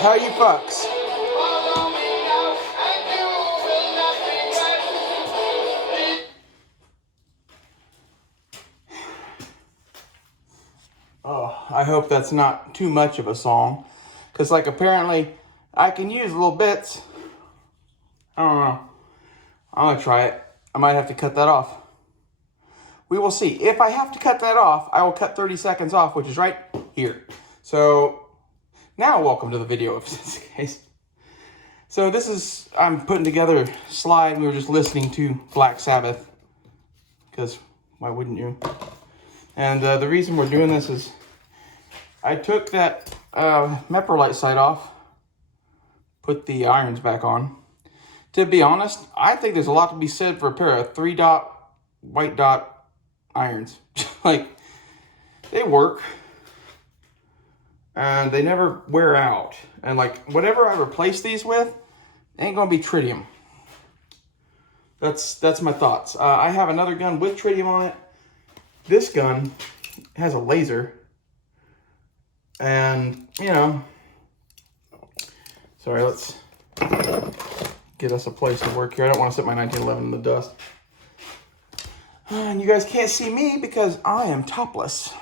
How you fucks? Oh, I hope that's not too much of a song. Because, like, apparently I can use little bits. I don't know. I'm going to try it. I might have to cut that off. We will see. If I have to cut that off, I will cut 30 seconds off, which is right here. So, now welcome to the video of this case. So this is, I'm putting together a slide. We were just listening to Black Sabbath. Because why wouldn't you? And the reason we're doing this is I took that Meprolite sight off, put the irons back on. To be honest, I think there's a lot to be said for a pair of 3-dot, white dot irons. Like, they work. And they never wear out. And like, whatever I replace these with, ain't gonna be tritium. That's my thoughts. I have another gun with tritium on it. This gun has a laser. And, you know, sorry, let's get us a place to work here. I don't want to sit my 1911 in the dust. And you guys can't see me because I am topless.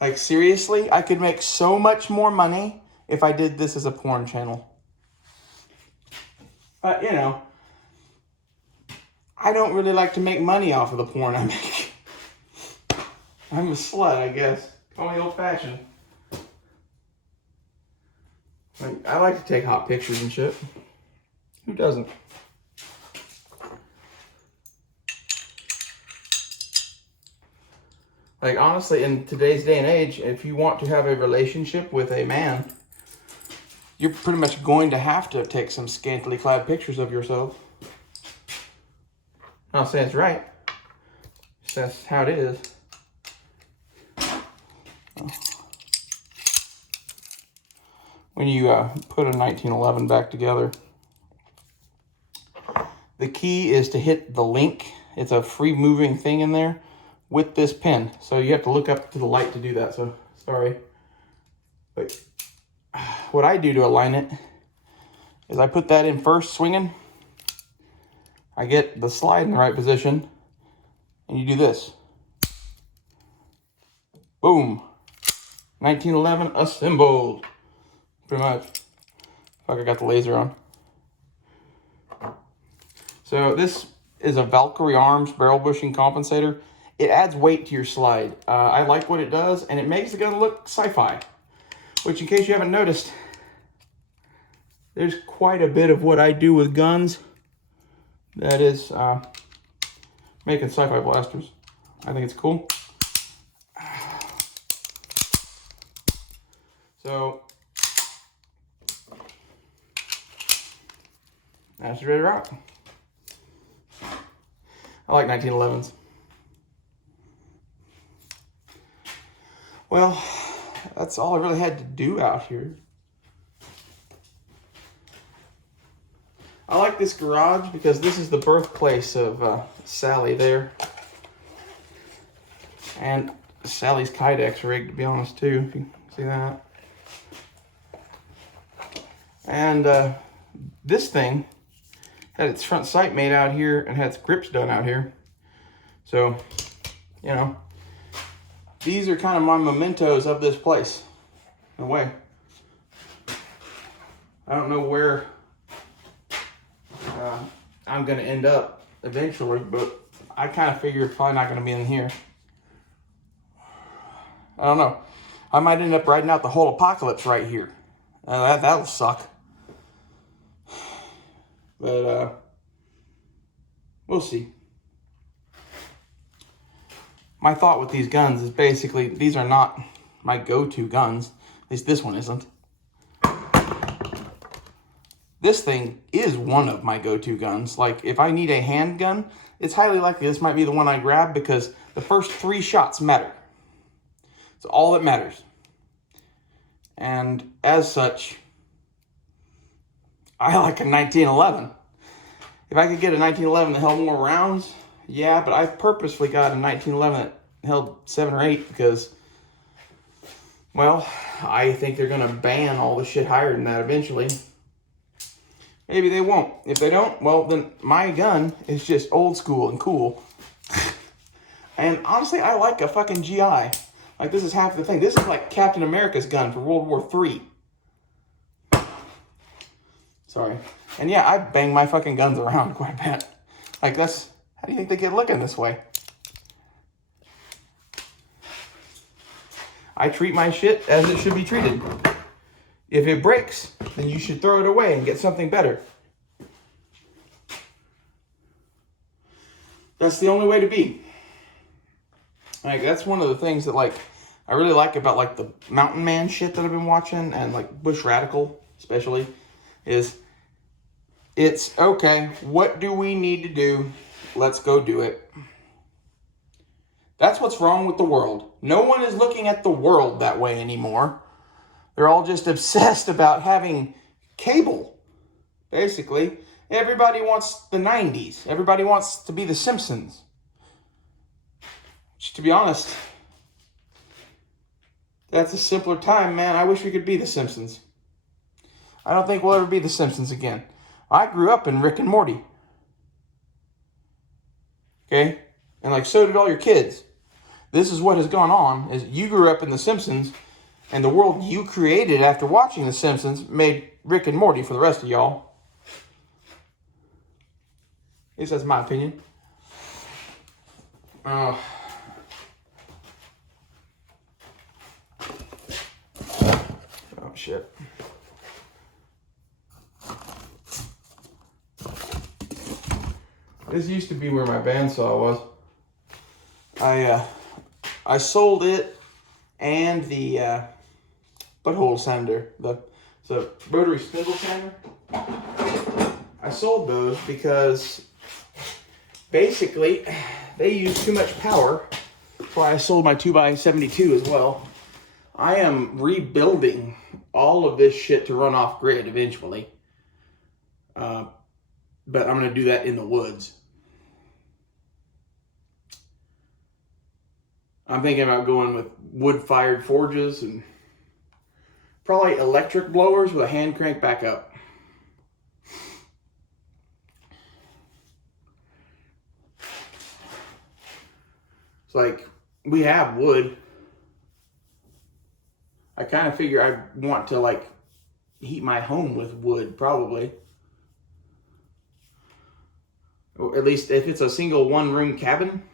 Like, seriously, I could make so much more money if I did this as a porn channel. But, you know, I don't really like to make money off of the porn I make. I'm a slut, I guess. Call me old-fashioned. Like, I like to take hot pictures and shit. Who doesn't? Like, honestly, in today's day and age, if you want to have a relationship with a man, you're pretty much going to have to take some scantily clad pictures of yourself. I'm not saying it's right. That's how it is. When you put a 1911 back together, the key is to hit the link. It's a free moving thing in there with this pin. So you have to look up to the light to do that. So sorry. But what I do to align it is I put that in first swinging. I get the slide in the right position. And you do this. Boom. 1911 assembled. Pretty much. Fuck, I got the laser on. So this is a Valkyrie Arms barrel bushing compensator. It adds weight to your slide. I like what it does, and it makes the gun look sci-fi. Which, in case you haven't noticed, there's quite a bit of what I do with guns that is making sci-fi blasters. I think it's cool. So, that's ready to rock. I like 1911s. Well, that's all I really had to do out here. I like this garage because this is the birthplace of Sally there. And Sally's Kydex rig, to be honest, too, if you see that. And this thing had its front sight made out here and had its grips done out here. So, you know, these are kind of my mementos of this place, in a way. I don't know where I'm going to end up eventually, but I kind of figure it's probably not going to be in here. I don't know. I might end up writing out the whole apocalypse right here. That'll suck. But we'll see. My thought with these guns is basically these are not my go-to guns. At least this one isn't. This thing is one of my go-to guns. Like, if I need a handgun, it's highly likely this might be the one I grab because the first 3 shots matter. It's all that matters. And as such, I like a 1911. If I could get a 1911 that held more rounds, yeah, but I purposely got a 1911 that held 7 or 8 because Well, I think they're going to ban all the shit higher than that eventually. Maybe they won't. If they don't, well, then my gun is just old school and cool. And honestly, I like a fucking GI. Like, this is half the thing. This is like Captain America's gun for World War III. Sorry. And yeah, I bang my fucking guns around quite a bit. Like, that's... How do you think they get looking this way? I treat my shit as it should be treated. If it breaks, then you should throw it away and get something better. That's the only way to be. Like, that's one of the things that, like, I really like about, like, the Mountain Man shit that I've been watching, and, like, Bush Radical, especially, is it's, okay, what do we need to do? Let's go do it. That's what's wrong with the world. No one is looking at the world that way anymore. They're all just obsessed about having cable, basically. Everybody wants the 90s. Everybody wants to be the Simpsons. Which, to be honest, that's a simpler time, man. I wish we could be the Simpsons. I don't think we'll ever be the Simpsons again. I grew up in Rick and Morty. Okay? And like, so did all your kids. This is what has gone on, is you grew up in The Simpsons, and the world you created after watching The Simpsons made Rick and Morty for the rest of y'all. At least that's my opinion. Oh, shit. This used to be where my bandsaw was. I sold it and the butthole sander, the rotary spindle sander. I sold those because basically they use too much power. That's why I sold my 2x72 as well. I am rebuilding all of this shit to run off grid eventually. But I'm going to do that in the woods. I'm thinking about going with wood-fired forges and probably electric blowers with a hand crank backup. It's like, we have wood. I kind of figure I want to, like, heat my home with wood, probably. Or at least if it's a single one-room cabin.